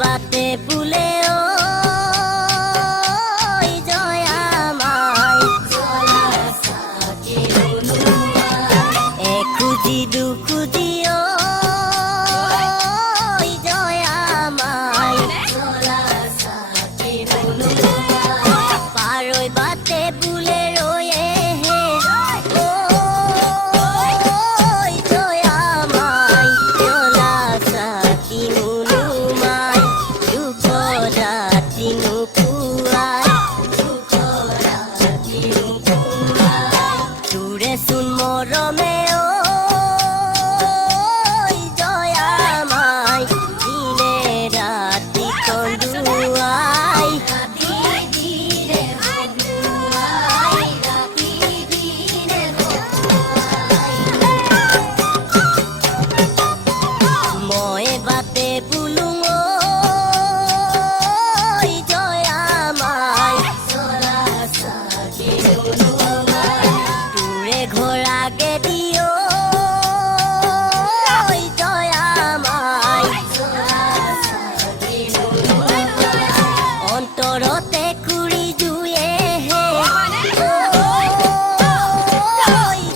বাতে বুলে ও জয়া মাই খুঁজি দুখুজি ও জয়া মাই পারই বাতে বুলে রয়ে হে ও জয়া মাই জলা সাকি নুনু মাই দুঃখ রাতি নুপুয়াই দূরে শুন মরমে ও জয়া মাই দিনে রাতি কন্দুয়াই মই বাতে বুলুং ও জয়া মাই দূরে ঘোরা গে দিও জয়া মাই অন্তরতে কুড়ি জুয়ে হে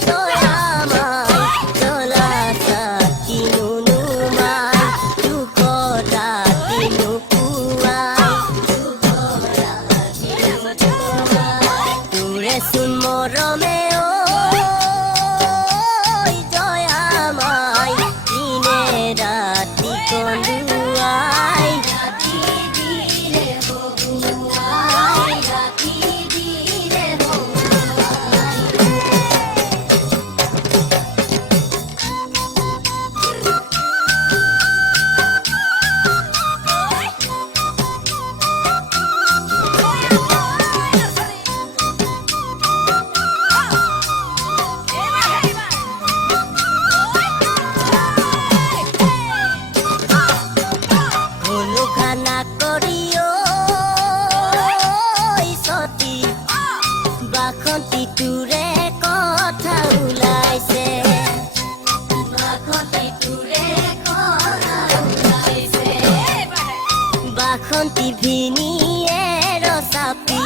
জয়া মাই জলা সাকি নুনু মাই দুঃখ রাতি নুপুয়াই দূরে শুন মরমে ও জয়া মাই দিনে রাতি কন্দুয়াই হলু খানা করিও সতী বাসন্তী তোৰে কথা ওলাইছে বাসন্তী ভিনিয়ে ৰচাপি